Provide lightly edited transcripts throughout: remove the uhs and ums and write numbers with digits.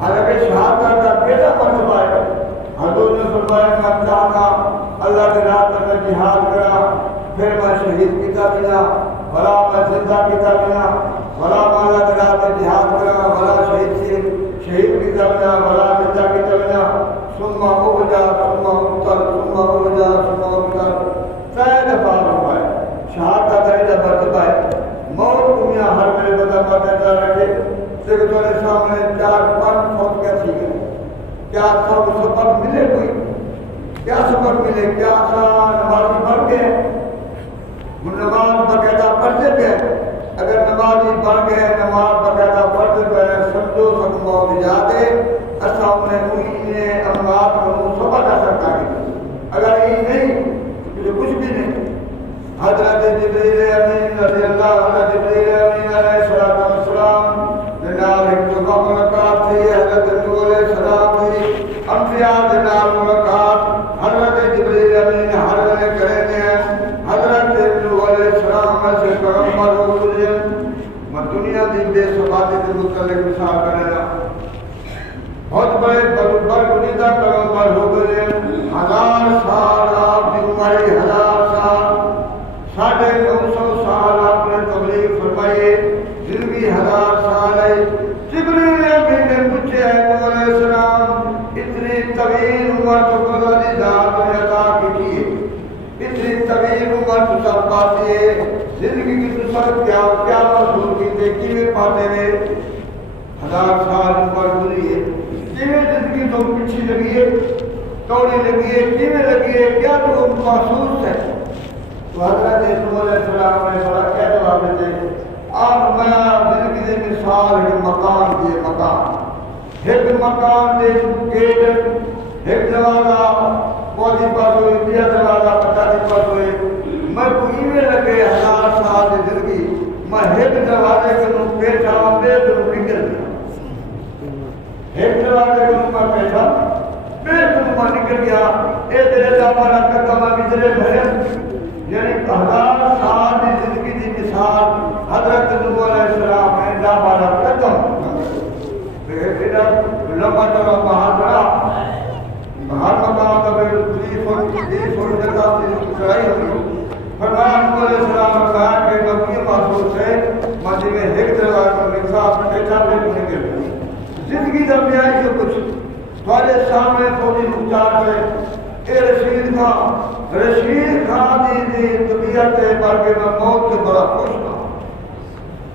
حالانکہ شہادت کا پہلا مرتبہ ہے، حضور نے کرنا ولا مالا درات جہاد کرنا ولا شہید کی کرنا ولا بندہ کی کرنا ثم اوجا ثم ابتر ثم اوجا ثم ابتر 3 دفعہ ہوا ہے شہادت درجہ مرتبہ ہے موت دنیا ہر میرے بندہ پاتا رکھے کہ تمہارے سامنے 4-5 فوت کیا تھی کیا سبق ملے کوئی کیا سبق ملے کیا نمازی بن گئے نماز باقاعدہ پڑھتے پہ اگر نمازی بن گئے نماز باقاعدہ پڑھتے پہ سمجھو سب موت یادے اصا انہیں اموات کو سبق اثر کر اگر یہ نہیں تو کچھ بھی نہیں حضرت جبریل امین رضی اللہ عنہ جبریل امین علیہ السلام جناب ایک دفعہ ملاقات تھی حضرت نوح علیہ السلام تھی انبیاء جناب ملاقات حضرت جبریل امین ہر ویلے کریں گے حضرت نوح علیہ السلام میں سے پیغمبر ہو گئے میں دنیا دی بے ثباتی کے متعلق مثال کرے گا بہت بڑے برگزیدہ پیغمبر ہو گئے 1000 سال آپ کی عمر 1000 سال 950 سال آپ نے تبلیغ فرمائی زندگی 1000 سال ہے جبریل امین نے پوچھا ہے نوح علیہ السلام اتنی طویل عمر تو خدا کی ذات نے عطا کی ہے اتنی طویل عمر تو سب پاتے ہیں زندگی کی تو سب کیا محسوس کیتے کیویں پاتے ہیں 1000 سال عمر گزری ہے کیویں زندگی تو پیچھے لگی ہے توڑی لگی ہے کیویں لگی ہے کیا تو محسوس ہے تو حضرت نوح علیہ السلام نے بڑا کیا جواب دیتے ہیں آپ میں زندگی دے مثال ہے مکان دے مکان ایک مکان دے گیٹ ایک دروازہ پوزی پاس ہوئی دیا دروازہ پچاسی پاس ہوئے میں کوئی میں لگے 1000 سال کی زندگی میں ایک دروازے کے نو پیٹھا بے دن نکل گیا ایک دروازے کے نو میں پیٹھا بے دن میں نکل گیا اے دلے جا مارا کرتا میں بجرے بھرے یعنی 1000 سال کی زندگی دی مثال حضرت نوح علیہ السلام نے جا مارا کرتا لمبا چلا باہر بڑا باہر مقام کا 30 فٹ جگہ چڑھائی ہوئی فرمایا نوح علیہ السلام نے کہا کہ نبی محسوس ہے مجھے میں ایک دروازے کو لکھا اپنے بیٹا پہ نکل زندگی درمیان جو کچھ تمہارے سامنے تھوڑی اچار ہے اے رشید خان دی طبیعت ہے بلکہ میں موت سے بڑا خوش ہوں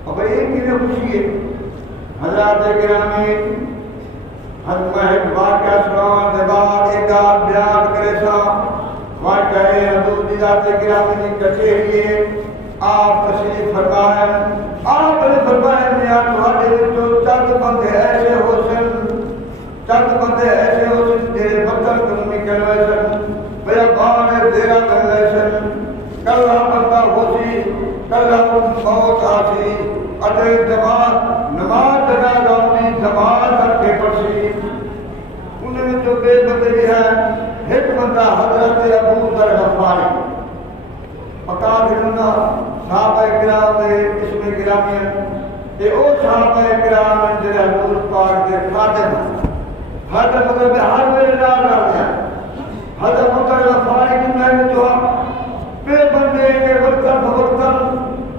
اب ایک کی خوشی ہے حضرات گرامی میں ایک واقعہ سناؤں کے بعد ایک آدھ بیان کرے سا واقعہ ہے حضور دی ذات گرامی کی کچہری ہے آپ تشریف فرمائیں آپ نے فرمایا میاں تمہارے جو چند بندے ایسے ہو سن چند بندے ایسے ہو سن تیرے بطن کو نکل رہے سن میرا بانے دیرہ کر رہے سن کلہ بندہ ہوتی کلہ موت آتی اٹھے نماز جگہ گاؤنی نماز کر کے پڑھسی انہیں جو بے بدلی ہے ایک بندہ حضرت ابو ذر غفاری اکابرنا صحابہ کرام دے اس میں گرامی تے او صحابہ کرام جڑے حضور پاک دے خادم خادم مطلب ہر ویلے نال رہیا حضرت ابو ذر غفاری کی میں جو بے بندے کے وقت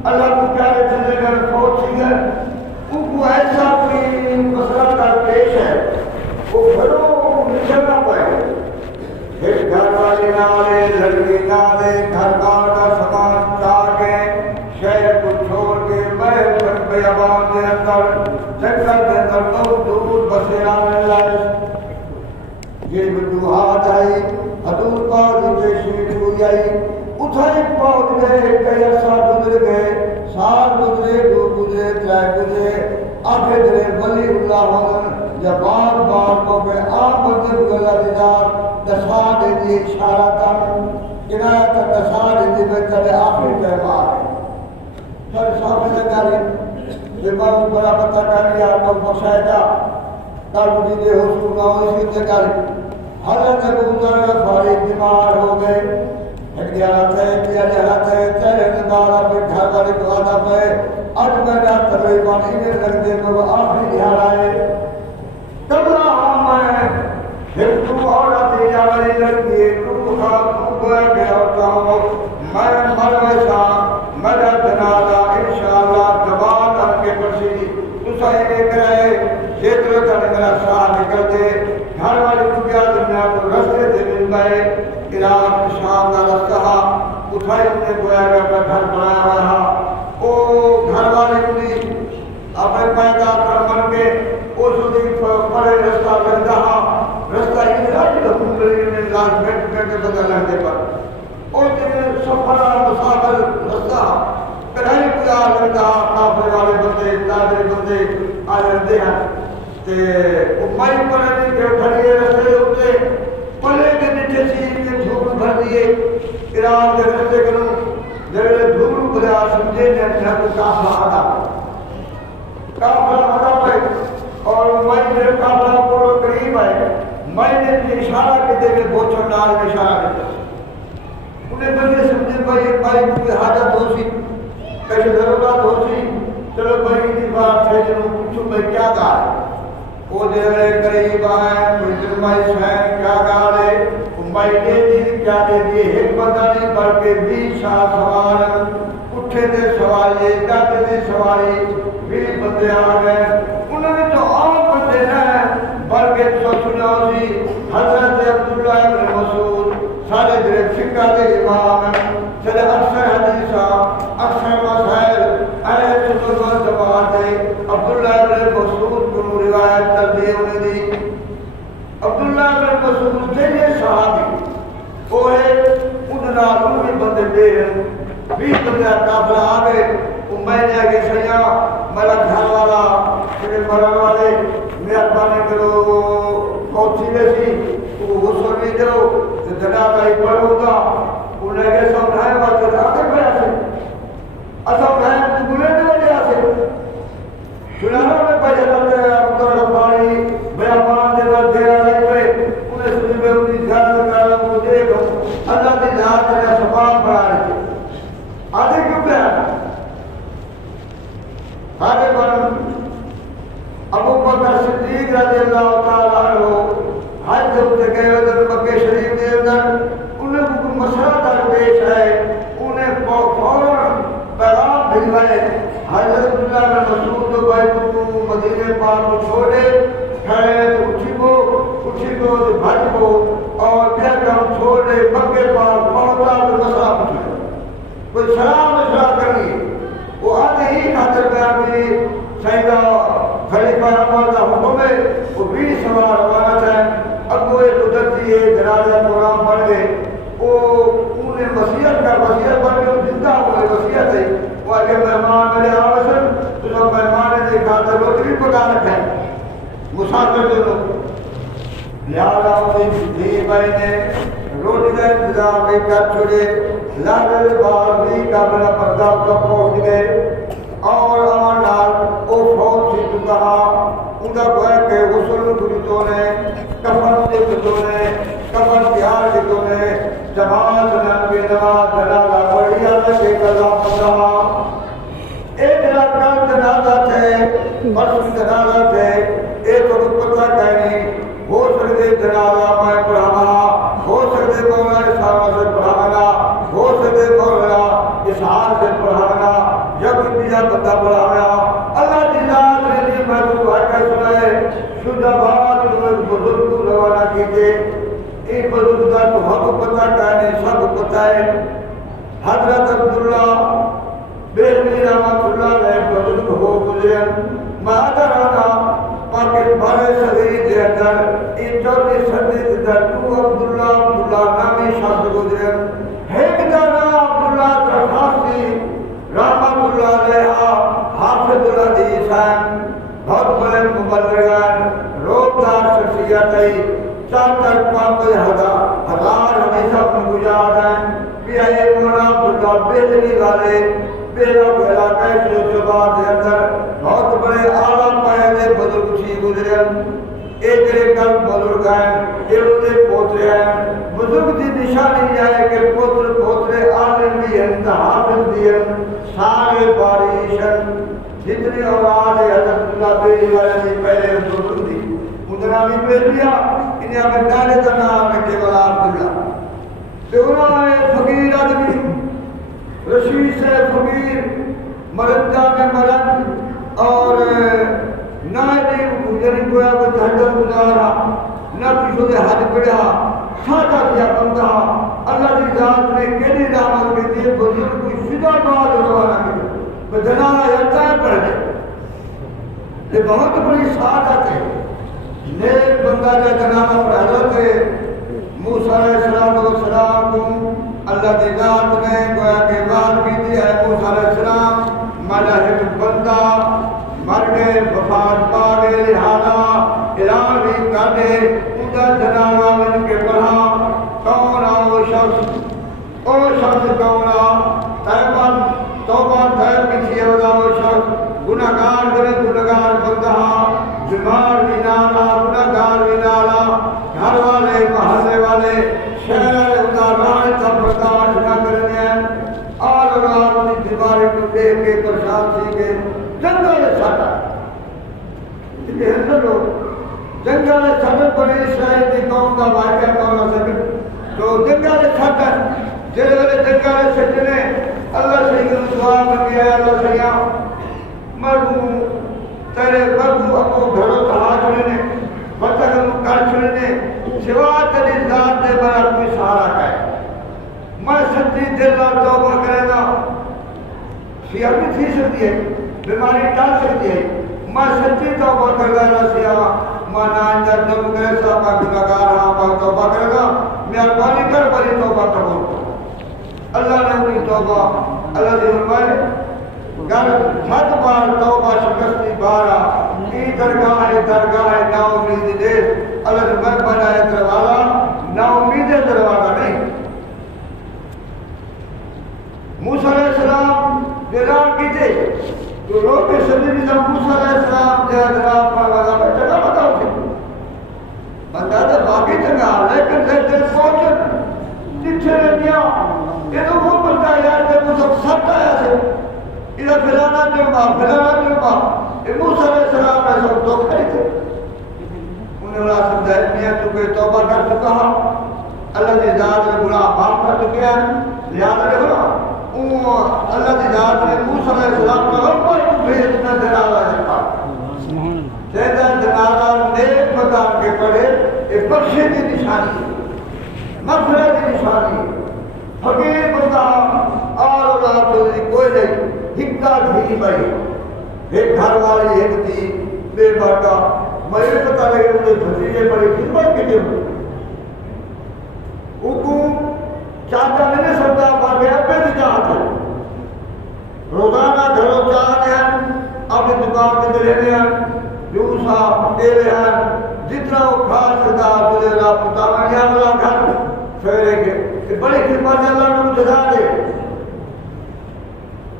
اللہ کو پیارے چلے گئے فوت سی گئے ان کو ایسا کوئی مسئلہ کا پیش ہے وہ گھروں نکلنا پائے ایک گھر والی نالے لڑکی نالے گھر کا سامان چاہ کے شہر کو چھوڑ کے محل پر بیابان کے اندر جنگل کے اندر بہت دور بسیرا میں لائے یہ وجوہات آئی حضور پاک کی تشریف ہوئی آئی اتھائی پہنچ گئے کئی عرصہ گزر گئے سال گزرے 2 گزرے 3 گزرے آخر جڑے ولی اللہ ہوگن یا بار کو پہ آپ مندر گلا دیدار دسا دے دی اشارہ تن کنایت دسا دے دی بچے آخری ٹائم آ گئے سر سامنے لگا رہے جمعہ بڑا پتہ کر لیا تو مشاہدہ کل دے ہو سکا ہو اس کی جگہ حضرت ابو ذر غفاری بیمار ہو گئے ہڈیاں تھے کیا ہے چہرے نال اپنے گھر والے کو آدھا پہ اج میں رات تقریباً انہیں لگ دے تو آخری دھیان آئے کمرہ میں پھر تو عورت یا والی لڑکی تو گیا گیا میں مر ویسا میرا جنازہ انشاءاللہ گئے جیترے تک میرا ساتھ نکل دے گھر والی دنیا دنیا تو رستے دے مل گئے عراق شام کا رستہ اٹھائی انہیں گویا کہ اپنا گھر بنایا ہوا رہا او گھر والے بھی اپنے پیدا کر من کے اس دن پڑے رستہ لگتا رستہ اتنا ہی حکومت نے لاکھ بیٹھ کے بدل لگتے پر اور دن سفر مسافر رستہ کڑھائی پویا لگتا کافر والے بندے تاجر بندے آ رہتے ہیں تے مائی پڑھنے کے کھڑیے رستے ہوتے پلے کے نیچے سی کے دھول بھر دیے عراق کے رستے کروں جب دھول بھرا سمجھے نے اپنا کو کافر آدھا پہ اور مائی میرے کافر کو قریب آئے مائی نے اشارہ کے دے میں بوچھو نال میں اشارہ دیتا انہیں بندے سمجھے بھائی کوئی حاجت ہو سی کیسے ضرورت ہو سی چلو بھائی دی بات ہے جنہوں پوچھو میں کیا کہا ہے وہ دے رہے قریب آئے کوئی جرمائی سہن کیا کہا ہے مائی دے دی کیا دے دیئے ایک بندہ نہیں بلکہ 20 سال سوال اٹھے دے سوالی جاتے دے سوالی 20 بندے آ گئے انہوں نے تو عام بندے ہیں بلکہ تو سنا سی حضرت عبداللہ بن مسعود سارے درے فقہ دے امام سارے اکثر حدیثہ اکثر مسائل اہل سنت والجماعت دے عبداللہ بن مسعود کو روایت تردیہ انہیں دی عبداللہ بن مسعود سے یہ صحابی وہ ہے ان نالومی بندے دے 20 بندے کافر آگے میں نے آگے سیاں میرا گھر والا میرے مرن والے مہربانی کرو پہنچی میں سی تو غسل بھی دو جناب ہی پڑھو گا انہیں کے سمجھائے واسطے آگے پڑھا سے اصل گھر تو گلے دے وجہ سے چنانہ میں پہلے کرتے ہیں اپنا رفانی بیامان دے وقت دے رہا پہ انہیں سنی میں انہیں گھر کرنا کو دے گا اللہ دی ذات نے سباب بڑھا رہے آدھے کیوں پہ آنا آدھے بن ابو بکر صدیق رضی اللہ تعالیٰ عنہ حج ہوتے گئے ادھر مکہ شریف دے اندر انہیں کو مسئلہ درپیش ہے انہیں فوراً پیغام بھیجوائے حضرت اللہ بن مسعود کو بھائی تو مدینے پاک کو چھوڑے کھڑے تو اٹھی کو تو بھج کو اور بیا کام چھوڑے مکہ پاک پہنچا تو مسئلہ پوچھے کوئی سلام مشرہ کرنی وہ آدھے ہی خاطر بیان بھی سیدہ خلیفہ رحمہ کا حکم ہے وہ 20 سوال روانت ہے اب وہ ایک قدرتی ہے جنازہ قرآن پڑھ گئے وہ انہیں وصیت کا وصیت پڑھ کے زندہ ہوئے وصیت ہے وہ آگے مہمان میرے آوسن تو جب مہمان نے خاطر روٹی پکا رکھا ہے مسافر جو لوگ لہذا انہیں دی بھائی نے روٹی کا انتظام بھی کر چھوڑے لاغر بار بھی کامرہ پردہ کا پہنچ گئے اور امانال او فوت سی چکا انہا گوئے کہ غسل گریتوں نے کفن دے گتوں نے کفن تیار گتوں نے جماعت ننوی نواز جنازہ بڑی آتا کے قضا پندرہ ایک رکھا جنازہ تھے پرسن جنازہ تھے ایک رکھتا کہنی ہو سکتے جنازہ میں پڑھانا ہو سکتے مولا اسحاق سے پڑھانا ہو سکتے مولا اسحاق سے پڑھانا جب دیا بندہ پڑھانا اللہ کی ذات نے دی میں تو واقعہ سنائے شدہ بات تمہیں بزرگ کو روانہ کیجئے این بزرگ کا تو حق پتہ کہنے سب پتہ ہے حضرت عبداللہ بہنی رحمت اللہ نے بزرگ ہو گزرین مادرانا پاکر بھارے صغیر دے اندر این چوری صدی در تو عبداللہ نامی شاہد گزرین ایک جانا عبداللہ ترخاصی رحمت اللہ علیہ حافظ الحدیث ہیں بہت بڑے مبلغان روبدار شخصیت ہے 4-5 ہزار حدیثہ اپنے گجاد ہیں پیائے مولا عبداللہ بیلوی والے بیلو کے علاقہ سے جباد دے اندر بہت بڑے عالم پہلے بزرگ سی گزرین ایک کل بزرگ ہیں ایک پوترے ہیں بزرگ کی نشانی یہ ہے کہ پوترے عالم بھی ہیں حافظ بھی ہیں سارے باریشن جتنی اولاد ہے حضرت اللہ بیلی والے نے پہلے بزرگ دی مدرہ بھی بیلیا انہیں اپنے دارے کا نام رکھے والا عبداللہ دیونا فقیر آدمی رشید سے فقیر مرندہ میں مرند اور نہ یعنی گویا کو تہجد گزارا نہ پیچھو دے حج پڑھا سادہ کیا بندہ اللہ کی ذات نے کیڑی رحمت کے دیے بزرگ کوئی سیدھا بات روانہ کی بدنا یادتا ہے پڑھنے یہ بہت بڑی سعادت ہے نیک بندہ کا جنازہ پر حضرت موسیٰ علیہ السلام کو اللہ کی ذات نے گویا کے بات کی تھی اے موسیٰ علیہ السلام ملائک بندہ مر گئے وفات پا گئے لہذا اعلان بھی کر دے اوندا جنازہ من کے پڑھا کون آ وہ شخص کون آ توبہ طیب کی ہوگا وہ شخص گناہگار کرے گناہگار بندہ بیمار بھی نالا گناہگار بھی نالا گھر والے محلے والے شہر خدا راہ کا برداشت نہ کرنے ہیں اور رات کی دیواری کو دیکھ کے پریشان سی کے جنگل چھاٹا یہ ہندو جنگل چھاٹا بڑی اسرائیل کی قوم کا واقعہ کون سکے تو جنگل چھاٹا جلے والے جنگل چھٹنے اللہ سے دعا کر کے اللہ سے مرحوم تیرے مرحوم اپو گھروں کا ہاتھ چھڑنے بچہ کا کر چھڑنے سوا تیری ذات دے بڑا کوئی سہارا کہے میں سچی دل اور توبہ کرے گا سیاہ بھی تھی سکتی ہے بیماری ٹال سکتی ہے میں سچی توبہ کر گا سیاہ میں نانجر جب کرے صاحبہ گناہگار ہاں پاک توبہ کرے گا مہربانی کر بڑی توبہ قبول کر اللہ نے اپنی توبہ اللہ سے فرمائے گر مت بار توبہ شکستی بارا ای درگاہ نا امید دیس اللہ سے میں بنائے دروازہ نا امید دروازہ نہیں موسیٰ علیہ السلام دیرار کی تھے تو روح کے صدی نظام موسیٰ علیہ السلام جہاں دراب پڑھا میں جگہ بتاؤ تھی بندہ تو باقی جگہ لیکن دل پہنچن جتھے رہنیا یہ تو وہ بندہ یار جب وہ سب آیا سے ادھر فلانا جرما یہ موسیٰ علیہ السلام نے سب تو کھڑی تھے انہیں اللہ سمجھائے میاں چکے توبہ کر چکا اللہ کی ذات نے گناہ معاف کر چکے ہیں لہذا دیکھو اللہ کی ذات نے موسیٰ علیہ السلام کا اوپر بھیج میں جنازہ ہے جیسا جنازہ نیک بندہ کے پڑھے یہ بخشے کی نشانی مغفرت کی نشانی فقیر بندہ اور رات کوئی نہیں ہکتا دھی بھائی ایک گھر والی ایک تھی بے باٹا مجھے پتہ لگے انہیں بھتیجے بڑی خدمت کی تھی حکوم چاچا نہیں سکتا باقی ابے بھی چاہتے روزانہ گھروں چاہتے ہیں اپنی دکان کے دلے ہیں جوسا ڈیلے ہیں جتنا وہ کھا سکتا تجھے رب مطابقیاں والا گھر پھیرے گے کہ بڑی خدمت اللہ نے مجھے جا دے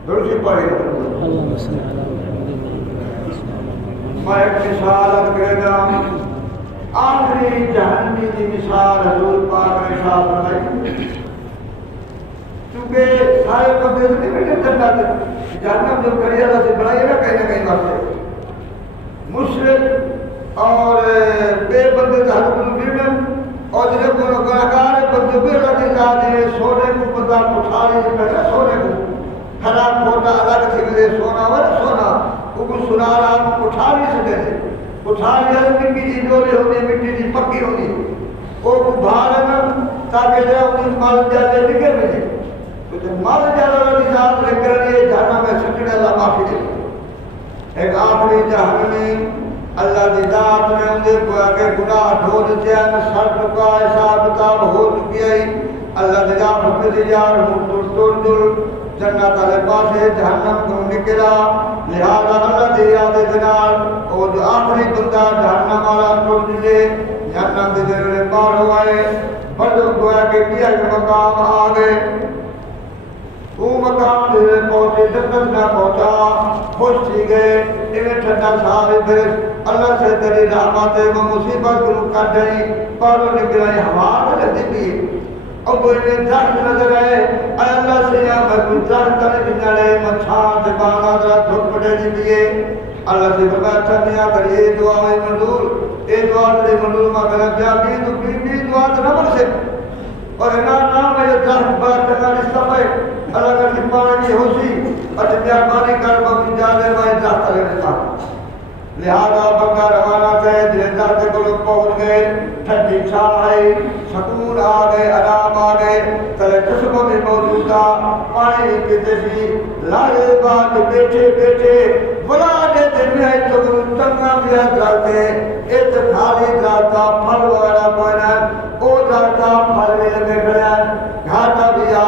درسی پڑھے میں ایک مثال کرے گا آخری جہنمی کی مثال حضور پاک نے شاہ فرمائی چونکہ سارے بندے سے نہیں بیٹھے چل جاتے جہنم جو کری اللہ سے بڑھائی نا کہیں واسطے مشرک اور بے بندے کا حق المبین اور جنہیں کو گناہگار بندے بھی اللہ کی ذات ہے سونے کو بندہ اٹھانے سے پہلے سونے کو خراب ہوتا الگ سے سونا والا سونا وہ کچھ سنا رہا اٹھا نہیں سکتے تھے اٹھا لیا مٹی کی جوڑی ہوتی مٹی کی پکی ہوتی وہ باہر ہے نا تاکہ جو اپنی مال جاتے نکل ملے تو جب مال جانا کی ذات لے کر لیے جہاں میں سکڑے اللہ معافی دے ایک آخری جہنمی اللہ کی ذات نے انہیں کویا کہ گناہ ڈھو دیتے ہیں سر چکا حساب کتاب ہو چکی ہے اللہ کی ذات حفظ یار دل جنت والے پاسے جہنم کو نکلا لہذا اللہ دی یاد دنال اور جو آخری بندہ جہنم والا ٹر دے جہنم دے دل پار ہوئے بڑھ گویا کہ کیا مقام آ گئے وہ مقام دے پہنچے جنت نہ پہنچا خوش تھی گئے انہیں ٹھنڈا سارے پھر اللہ سے تیری رحمت وہ مصیبت کو کر گئی پاروں نکلائی ہوا لگتی بھی اور کوئی نے درخت نظر آئے اے اللہ سے یا میں کوئی درخت کرے بنارے مچھان سے بانا درہ دھوک پڑے دی دیئے اللہ سے فرمایا اچھا میاں کر یہ دعا میں منظور یہ دعا تیرے منظور میں کہنا کیا بھی دعا تو نہ بڑھ سے اور نام ہے یہ درخت بات کرنا رشتہ پہ اللہ کا سپانے کی ہوسی اور جب مانی کر بابی جانے میں درخت کرے رہتا لہذا بندہ روانہ تھے جیسا کے کو پہنچ گئے ٹھنڈی چھا ہے سکون آ گئے آرام آ گئے تلے چشموں میں موجودہ پانی کی تشی لائے بعد بیٹھے بیٹھے بلا کے دن میں تو چنگا بیا جاتے ایک خالی جاتا پھل وغیرہ پہنا او جاتا پھل میں لگے کھڑے گھاٹا بیا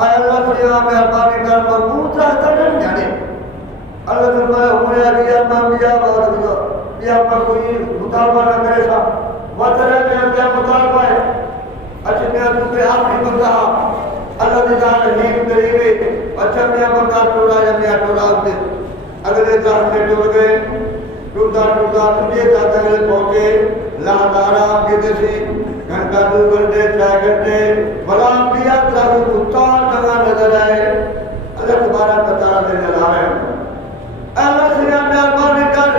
اے اللہ سے مہربانی کر تو پوچھا تھا جانے اللہ تعالیٰ ہمارے بیا میں بیا بہت بیا بیا پر کوئی مطالبہ نہ کرے سا وطرہ میں بیا مطالبہ ہے اچھا میں دوسرے آخری بندہ اللہ نے جان رحیم قریبے اچھا میں بندہ ٹوڑا یا میں ٹوڑا ہوتے اگلے جہاں سے ٹوڑ گئے ٹوڑا ٹوڑا تجھے جاتا ہے پہنچے لہدارا کی دسی گھنٹہ 2 گھنٹے 4 گھنٹے بلا بیا تلاو کتار جگہ نظر آئے اللہ تمہارا بتا دے نظر آئے اللہ سے مہربانی کر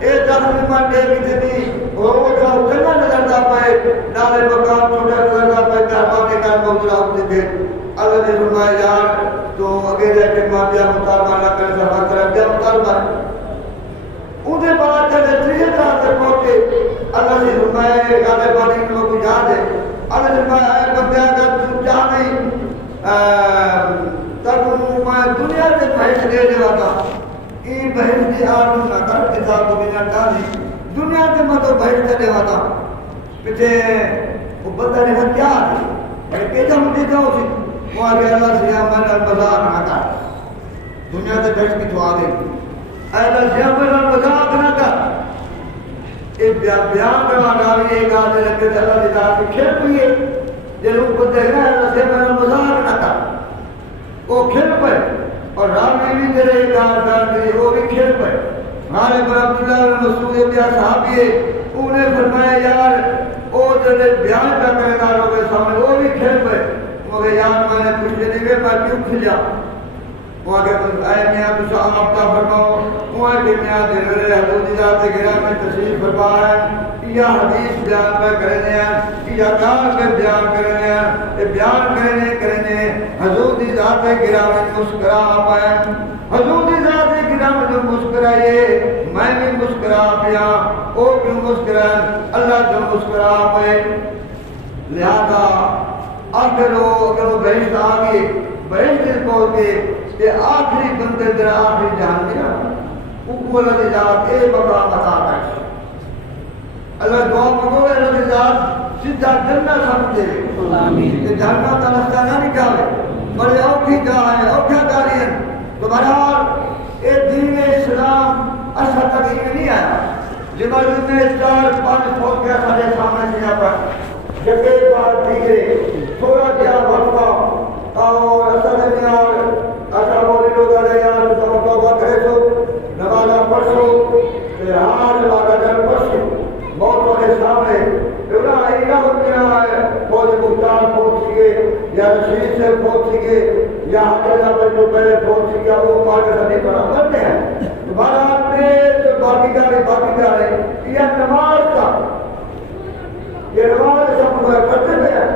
اے جہاں من دے کی دنی وہ جہاں جگہ نظر آ پائے نالے مقام چھوٹا نظر آ پائے مہربانی کر موجود آپ سے دے اللہ نے فرمایا یار تو اگر ہے کہ ماں بیا مطالبہ نہ کرے سا خاطر بیا مطالبہ انہیں بعد جب تریے جہاں سے پہنچے اللہ نے فرمایا گالے بانی میں کو یاد ہے اللہ نے فرمایا اے بندے اگر تو چاہ نہیں تب میں دنیا سے بحث لینے والا این بحث دی آرنو نہ کر کتاب کو بنا ڈالی دنیا سے میں تو بحث کرنے والا پیچھے وہ بندہ نے کہا کیا ہے پیچھا مجھے جاؤ سی وہ آگے اللہ سیامن المذاق نہ کر دنیا سے بحث کی تو آگے اللہ سیامن المذاق نہ کر ایک بیان کروا ڈالی ایک آدھے رکھے تھے اللہ نے کہا کہ کھیل پیئے جنہوں کو دیکھنا ہے اللہ سیامن المذاق نہ کر وہ کھیل پہ اور رامی بھی تیرے ایک آدھار دی وہ بھی کھیل پہ ہمارے پر عبداللہ المسعود بیا صحابی انہیں فرمایا یار او جنہیں بیان کا کرنا لوگے سامنے وہ بھی کھیل پہ مگر یار میں نے کچھ نہیں گئے میں کیوں کھجا وہ آگے اے میاں تو شاہ آپ کا فرماؤ وہ آگے میاں دلگرے حدودی ذات گرہ میں تشریف فرمائیں یا حدیث بیان میں کرنے ہیں یا کار میں بیان کرنے ہیں بیان کرنے حدودی ذات گرہ میں مسکرا پائیں حدودی ذات گرہ میں جو مسکرائے میں بھی مسکرا پیا او کیوں مسکرائیں اللہ جو مسکرا پائے لہذا اگر وہ بحث آگے بحث دل پہنچے کہ آخری بندے در آخری جہان ملا اکول نجات اے مقام عطا کر اللہ دعا مانگو اللہ نجات سیدھا جنت سمجھے کہ جہنم کا رستہ نہ نکالے بڑے اوکھی جائے اوکھا داری ہیں تو بہرحال اے دین اسلام اثر تک ہی نہیں آیا جمعہ نے 4-5 فوج کے سارے سامنے دیا پر جگہ بار دیگرے تھوڑا کیا بھٹکا اور اثر نیار اچھا بولی لوگ آدھے یار توبہ کرے سو نمازہ پڑھ سو ہار لاغا جن پڑھ سو موت کے سامنے اینا اینا ہوتیا ہے فوج مختار پہنچ سکے یا رشید سے پہنچ سکے یا حقیقہ میں جو پہلے پہنچ سکے وہ مار کے سبھی پڑھا کرتے ہیں تمہارا اپنے جو باقی جانے یہ نماز کا یہ نماز سب کو کرتے ہیں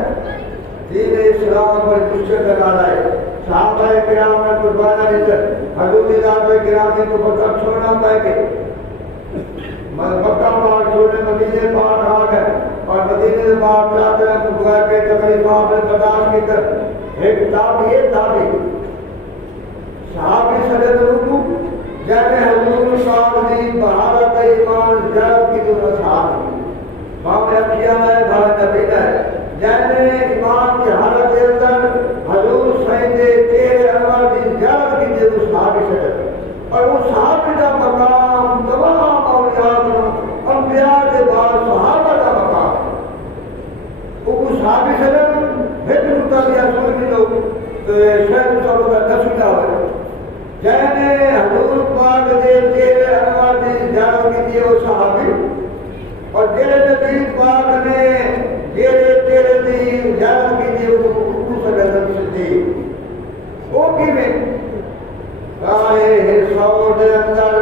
دین اسلام پر مشکل لگانا ہے صحابہ کرام میں قربانہ دیتے حضور ذات کرام کی تو مکہ چھوڑنا پائے گے مکہ پاک چھوڑنے مدینے پاک آ گئے اور مدینے سے پاک جاتے ہیں تو گئے کہ تکلیفات میں برداشت کی کر ایک تابعی صحابی صدر اردو جیسے حضور صاحب دی بہارت ایمان جرب کی جو اصحاب باپ رکھیا ہے بھارت نبی ہے جیسے ایمان کی حالت کے اندر حضور سیدے تیرے انوار دی جرب کی جو صحابی صدر اور وہ صحابی کا مقام تمام اولیاء انبیاء کے بعد صحابہ کا مقام وہ صحابی صدر بہتر مطالعہ سن بھی لوگ شہد صاحب کا تسویہ ہوئے جیسے حضور پاک دے تیرے انوار دی جرب کی جو صحابی اور تیرے نبی پاک نے تیرے دی جرب کی جو صدر صدیق وہ کی میں گاہے سور دے اندر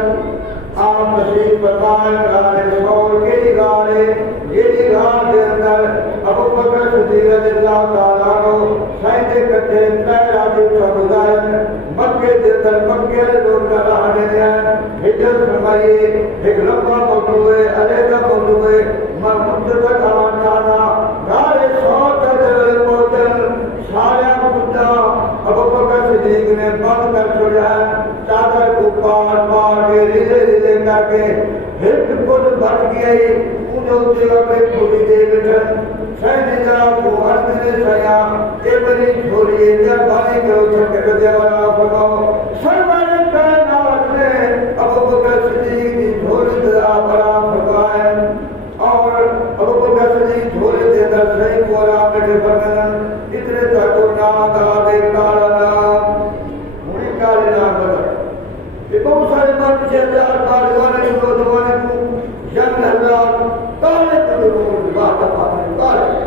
آم مسیح فرمائے گاہے سور کیلی گاہے یہ گاہ دے اندر ابو بکر صدیق رضی اللہ تعالیٰ عنہ سائدے کٹھے تیر آدھی سبزائن مکے دے اندر مکے لوگ کا راہ دے ہیں ہجرت فرمائیے ایک لمبا موضوع ہے، علیحدہ موضوع ہے، میں مدت آن جانا گارے سوچ در موجن سارے مدہ ابو بکر صدیق نے بند کر چھوڑا ہے، چادر کو پار کے ریلے کر کے ہٹ کچھ بچ گئی، انہوں دیوہ پہ تھوڑی دے بیٹھن سینی جا کو اندھنے سیا اے بنی چھوڑیے جب بانی کرو چھکر دیوانا فرماؤ سرمائن کائنات نے ابو بکر صدیق کی جھولی دلا بڑا فرمائے اور ابو بکر صدیق جھولی دے در صحیح کو آرام بیٹھے فرمائن اتنے تک نام دا دے کالا نام مڑی کالے نام بتا یہ بہت سارے مرد سے پیار کاروانے شروع دوانے کو جنگ حضرات کالے تلووں بات پاتے کالے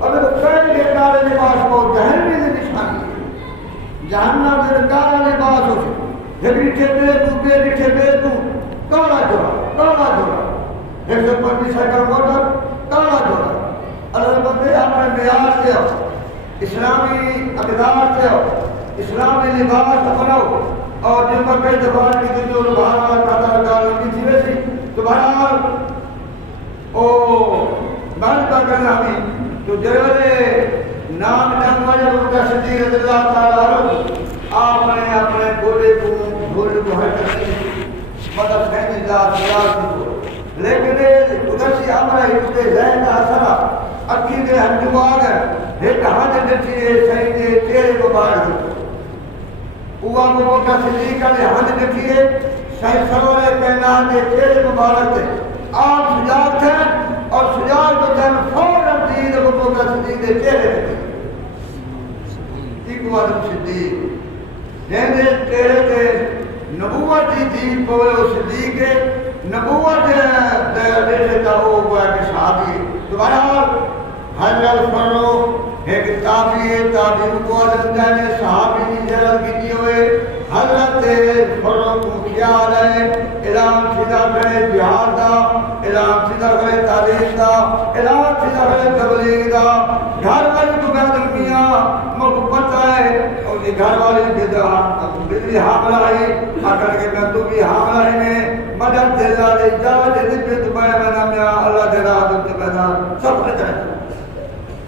اب تو کالے کے کالے لباس کو جہنمی سے نشانی ہے جہنم سے کالا لباس ہو پھر ریٹھے پہ تو کالا جوڑا ایک سو پنڈی سائیکل موٹر کالا جوڑا اللہ بندے اپنے معیار سے ہو اسلامی اقدار سے ہو اسلامی لباس اپناؤ اور جن پر کئی دفعہ کی جو بہرحال قطر کا لمبی تھی ویسی تو بہرحال او بند کا کرنا بھی تو جرولے نام جنگ والے مکہ صدیق رضی اللہ تعالیٰ عنہ آپ نے اپنے گولے کو حرکت کی مدد خیلی ذات کو لیکن ادھر سے عمرہ ہی کتے ذہن حسنہ اکی دے ہنجو آگئے ایک حد نٹھیے سیدے تیرے مبارک اوہ مکہ صدیق کا حد نٹھیے شاید سرور کائنات تیرے مبارک تھے آپ سجاد تھے اور سجاد کو جن فوراً دید ابو بکر صدیق دے چہرے تھے ایک وعدم صدیق جہنے چہرے تھے نبوت دی دید پوئے و صدیق نبوت دیشے تا ہو گویا کہ صحابی دوبارہ حضرت فرو ایک تابعی کو عدم جانے صحابی کی جرد کی دیئے ہوئے حضرت فرو کو خیال ہے اعلان سیدھا کرے جہاد دا اعلان سیدھا کرے تعلیم دا اعلان سیدھا کرے تبلیغ دا گھر والی کو بیادر میاں مجھے پتہ ہے اور یہ گھر والی بھی حاملہ ہے آکر کے میں تو بھی حاملہ ہے میں مدد دلہ دے جا دے دے تو بڑے میں نامیاں اللہ دے راہ دے پیدا سب رہ جائے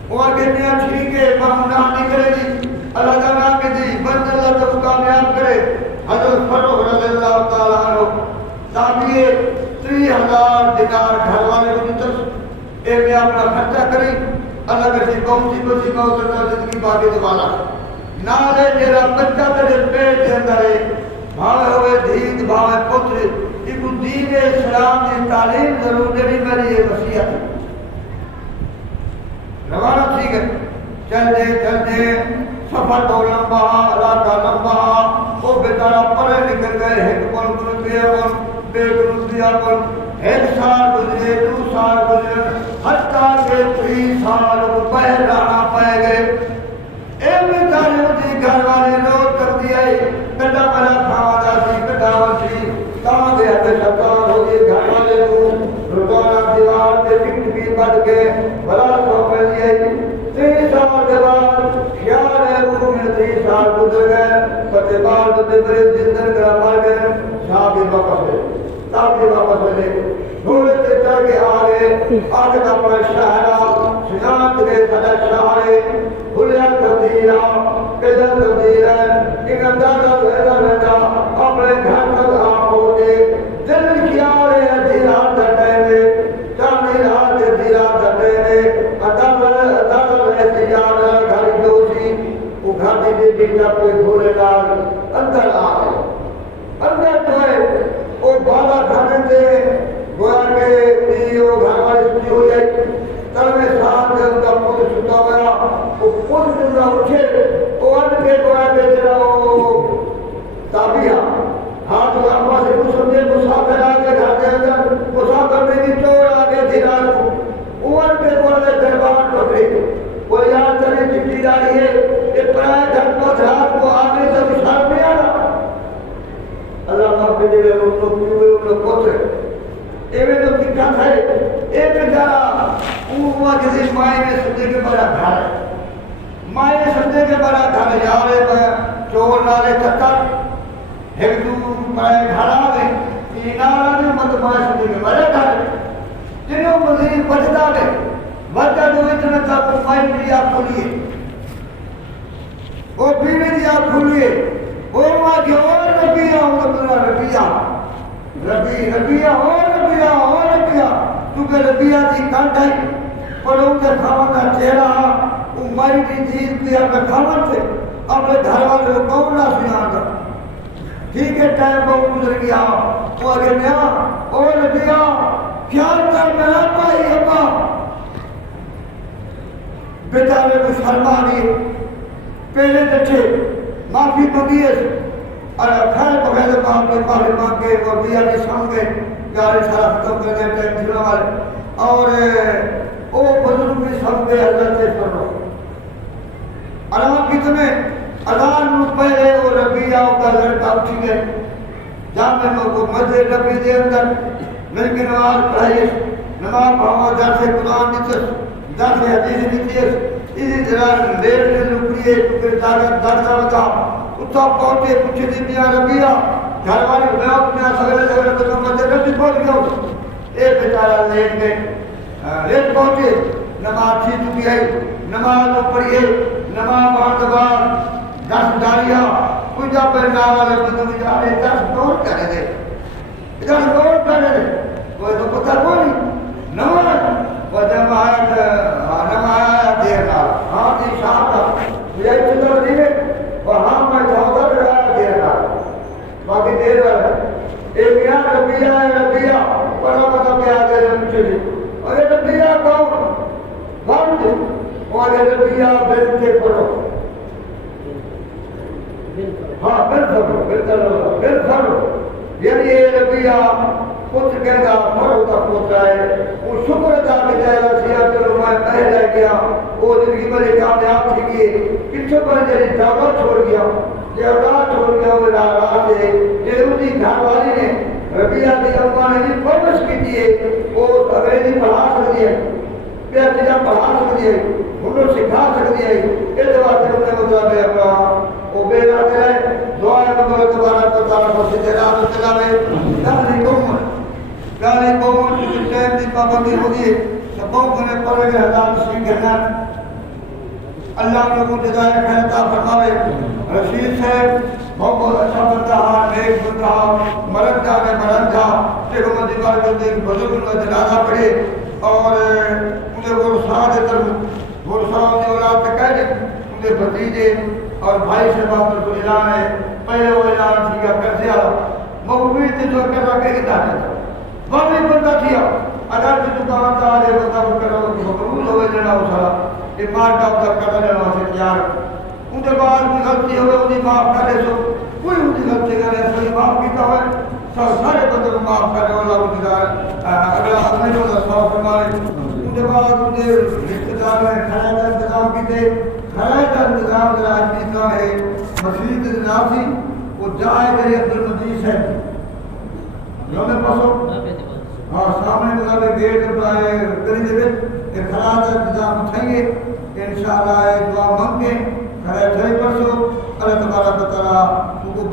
وہاں کے میاں ٹھیک ہے مہمونہ نہیں کرے گی اللہ کا نام کے دی بند اللہ تب کامیاب کرے حضرت فروغ رضی اللہ تعالیٰ عنہ تابعی 30,000 دینار گھر والے کو جتر اے میں اپنا خرچہ کری اللہ کے سی کون سی موتر زندگی باقی دوبارہ نالے جیرا بچہ تیرے پیٹ کے اندر ہے بھاوے ہوئے دھید بھاوے پتر ایک دین اسلام کی تعلیم ضرور دینی میری یہ وصیت ہے روانہ ٹھیک ہے چلتے سفر تو لمبا علاقہ لمبا وہ بیچارہ پڑے نکل گئے ایک پن بے گنیا پن ایک سال گزرے 2 سال گزرے حتیٰ کہ 3 سال باہر رہنا پائے گئے ایک بیچارے ہوتی گھر والے روز کر دیا کٹا بڑا کھاوا سی کٹا سی کہاں دے ہتے شکار ہو گئے گھر والے کو رکانا دیوار سے ٹکٹ بھی بڑھ گئے بڑا سوپ لیے 3 سال کے بعد خیال ہے وہ میں 3 سال گزر گئے پتے بار دے بڑے زندر کرا مار گئے شاہ بھی واپس لے گھوڑے سے چڑھ کے آگے آگے اپنا شہرہ شنات کے صدر شہرے بھولیا تبدیلہ کدھر تبدیل ہے ایک اندازہ رہتا اپنے گھر تک آپ ہوتے دل کیا رہے ادھی رات دھٹے میں چاندی رات ادھی رات دھٹے میں اندازہ رہتی یاد گھر جوشی وہ گھر دی بیٹا پہ گھولے لال اندر آگے اندر جو ہے وہ بالا کھانے سے گویا کہ دیو گھر والی سنی ہو جائے تلوے ساتھ دے ان کا پول ستا گیا وہ پول سننا اٹھے وہ ان کے گویا کہ جرا وہ تابعہ ہاتھ و امہ سے کچھ سمجھے مسافر آگے گھر دے اندر مسافر میں بھی چور آگے دھیرا وہ ان کے گویا کہ دربان پکڑے وہ یاد کرنے چکی جاری ہے کہ پرائے گھر پاس رات کو آگے سے اشار میں آنا اللہ ماں کے دلے ان لوگ پیوے ان لوگ پوچھے ایوے تو کی کھا ہے ایک جارا اوہ کسی مائے میں سمجھے کے بڑا گھر ہے مائے سمجھے کے بڑا گھر ہے یارے میں چور نالے چکر ایک دو پرائے گھر آگئے سینارا نے مدماش دے وجہ کر جنہوں مزید بچتا ہے وجہ جو اتنا تک مائن دیا کھولیے وہ پیڑے دیا کھولیے وہ ماں کے اور ربیہ اور ربیہ ربیہ اور ربیہ کیونکہ ربیہ دی کانٹائی پر ان کے کھاون کا چہرہ وہ مائی دی چیز بھی اپنے کھاون سے اپنے گھر والے کو کون نہ سیان کر ٹھیک ہے ٹائم بہت گزر گیا وہ آگے نیا اور ربیہ خیال کر میں آپ آئی ابا بیچارے کو شرما دی پہلے دچے معافی مانگیے اور خیر بغیر باپ کے معافی مانگے اور بیا بھی سامنے گاڑی سارا ختم کر دے ٹائم جلنا والے اور وہ بزرگ بھی سامنے حضرت سے سنو علامہ کتنے اذان پہلے وہ ربیہ کا لڑکا اٹھی گئے جامع کو مسجد نبی دے اندر مل کے نماز پڑھائیے نماز پڑھاؤ درس قرآن دیتے درس حدیث دیتے اسی طرح دیر سے لکڑیے کیونکہ درس ہوتا اتھا پہنچے پوچھے دی میاں ربیہ گھر والے بہت میاں سگرے تو مسجد نبی پہنچ گیا ایک بیچارہ لیٹ گئے لیٹ پہنچے نماز تھی چکی ہے نماز پڑھیے نماز پڑھنے بعد دس ڈالیا کوئی جا پر نام والے بندوں جا رہے دس دور کرے دے دس دور کرے دے کوئی تو پتہ کوئی نماز وہ جب آیا دیر نال ہاں جی شاہ کا مجھے چندر دیئے اور ہاں میں چاہتا رہا دیر نال باقی دیر والا ایک یہاں ربیہ پڑھا پتا پہ آگے رمچے جی اور یہ ربیہ کون کون جی اور یہ ربیہ بل کے پڑھو ہاں بل فرو یعنی یہ ربیہ کچھ کہتا فرو کا پوچھا ہے وہ شکر ادا کے جائے گا سیاہ چلو میں پہلے جائے گیا وہ زندگی بڑے کامیاب تھی گئے کچھو پر جنہی دعوت چھوڑ گیا یہ اولاد چھوڑ گیا وہ راہ سے یہ اسی گھر والی نے ربیہ کی اماں نے بھی پرورش کی دیئے وہ انگریزی پڑھا سکتی ہے پیار چیزاں پڑھا سکتی ہے انہوں سکھا سکتی ہے اس واسطے انہوں نے مطلب ہے اپنا وہ بے راتے رہے دعائے مطلب تبارک و تعالیٰ کو سیدھے راہ و سلامے گالی قومن کی ٹائم دی پابندی ہوگی تو قوم نے پڑھے گئے حضرات سنگھ گھرنان اللہ نے کو جزائے خیر عطا فرماوے رشید صاحب بہت اچھا بندہ ہاں نیک بندہ ہاں مرد جا میں مرد جا ایک مدی بار جو دیکھ بزرگ کا جنازہ پڑھے اور انہیں ورثہ دے کر ورثہ انہیں اولاد پہ کہہ دے انہیں بھتیجے اور بھائی سے بات کو اعلان ہے پہلے وہ اعلان تھی گا کر دیا مقبول سے جو کر رہا کہ ادھا دیتا وہ بھی بندہ کیا اگر بھی دکان کا آجے بندہ وہ کرو مقبول ہوئے جنا ہو سارا یہ مار کا اتر کرنے لینا سے تیار ان کے بعد بھی غلطی ہوئے انہیں معاف کرے سو کوئی انہیں غلطی کرے سو معاف کیتا ہوئے سارے بندے کو معاف کرنے والا ان کی اگلا اگلے جو صاف فرمائے ان کے بعد انہیں رشتہ دار میں کھڑے کا انتظام کیتے کھڑے کا انتظام ذرا پیتا ہے مسجد ناسی وہ جائے میرے عبدالمجید ہے جو میں پسو ہاں سامنے مطلب گیٹ بلائے کری دے ایک خراب کا انتظام اٹھائیں گے انشاءاللہ دعا مانگ کے کھڑے ٹھائی پرسو اللہ تبارک و تعالی